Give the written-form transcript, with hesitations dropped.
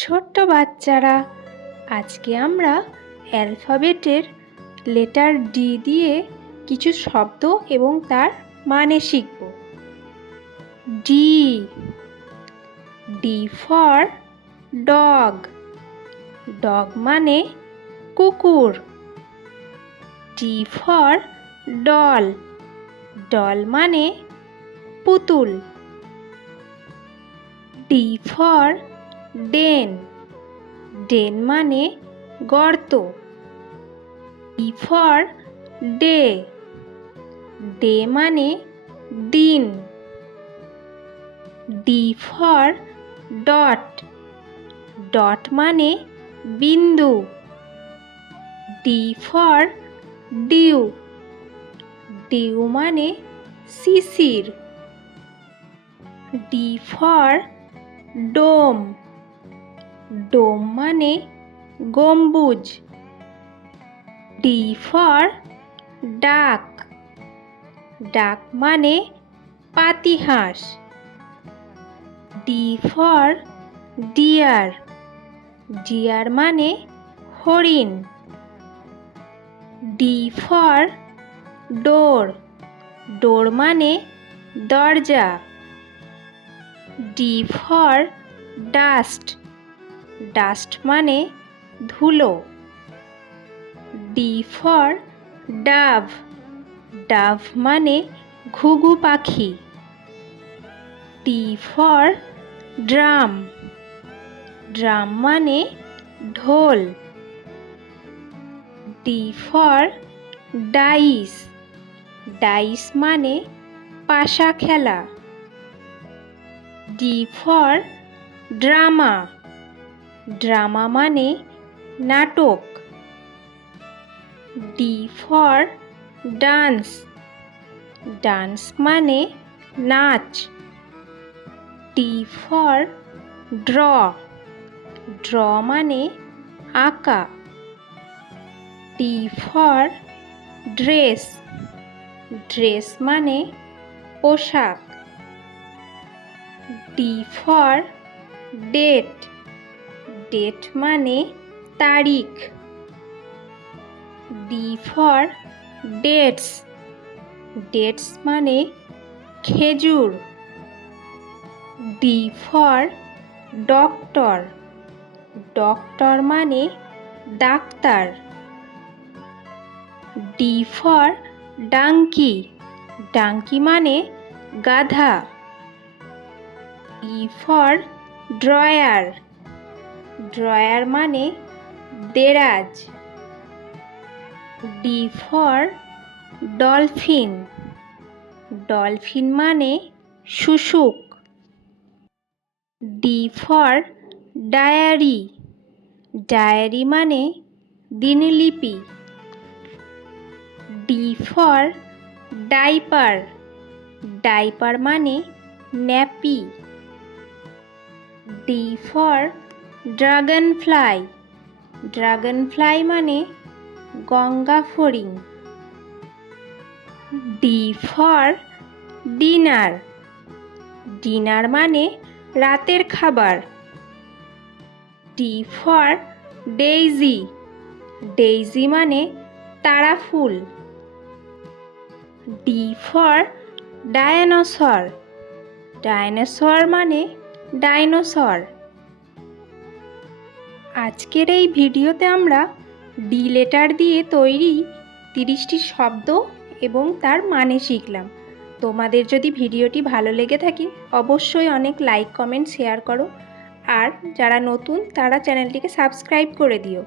ছোট্ট বাচ্চারা, আজকে আমরা অ্যালফাবেটের লেটার ডি দিয়ে কিছু শব্দ এবং তার মানে শিখব। D. D for dog. Dog মানে কুকুর। D for doll. ডল মানে পুতুল। ডি ফর ডেন। ডেন মানে গর্ত। D for day. ডে মানে দিন। D for dot. ডট মানে বিন্দু। D for due. ডিউ মানে শিশির। ডি ফর ডোম। ডোম মানে গম্বুজ। D for duck. ডাক মানে পাতিহাঁস। D for deer. ডিয়ার মানে হরিণ। ডি ফর ডোর। ডোর মানে দরজা। D for dust. ডাস্ট মানে ধুলো। D for Dove. ডাভ মানে ঘুঘু পাখি। D for drum. ড্রাম মানে ঢোল। D for dice. ডাইস মানে পাশা খেলা। D for drama. ড্রামা মানে নাটক। D for dance. ডান্স মানে নাচ। D for draw. ড্র মানে আঁকা। D for dress. ড্রেস মানে পোশাক। D for date. ডেট মানে তারিখ। D for dates. ডেটস মানে খেজুর। D for doctor. ডক্টর মানে ডাক্তার। D for donkey. ডাঙ্কি মানে গাধা। D for drawer. ড্রয়ার মানে দেরাজ। D for dolphin. ডলফিন মানে শুশুক। D for diary. ডায়েরি মানে দিনলিপি। D for diaper. ডাইপার মানে nappy. D for dragonfly. Dragonfly মানে গঙ্গা ফড়িং। D for dinner. ডিনার মানে রাতের খাবার। D for daisy. ডেইজি মানে তারা ফুল। D for dinosaur. ডায়নোসর মানে ডাইনোসর। আজকের এই ভিডিওতে আমরা ডি লেটার দিয়ে তৈরি 30টি শব্দ এবং তার মানে শিখলাম। তোমাদের যদি ভিডিওটি ভালো লেগে থাকে অবশ্যই অনেক লাইক কমেন্ট শেয়ার করো, আর যারা নতুন তারা চ্যানেলটিকে সাবস্ক্রাইব করে দিও।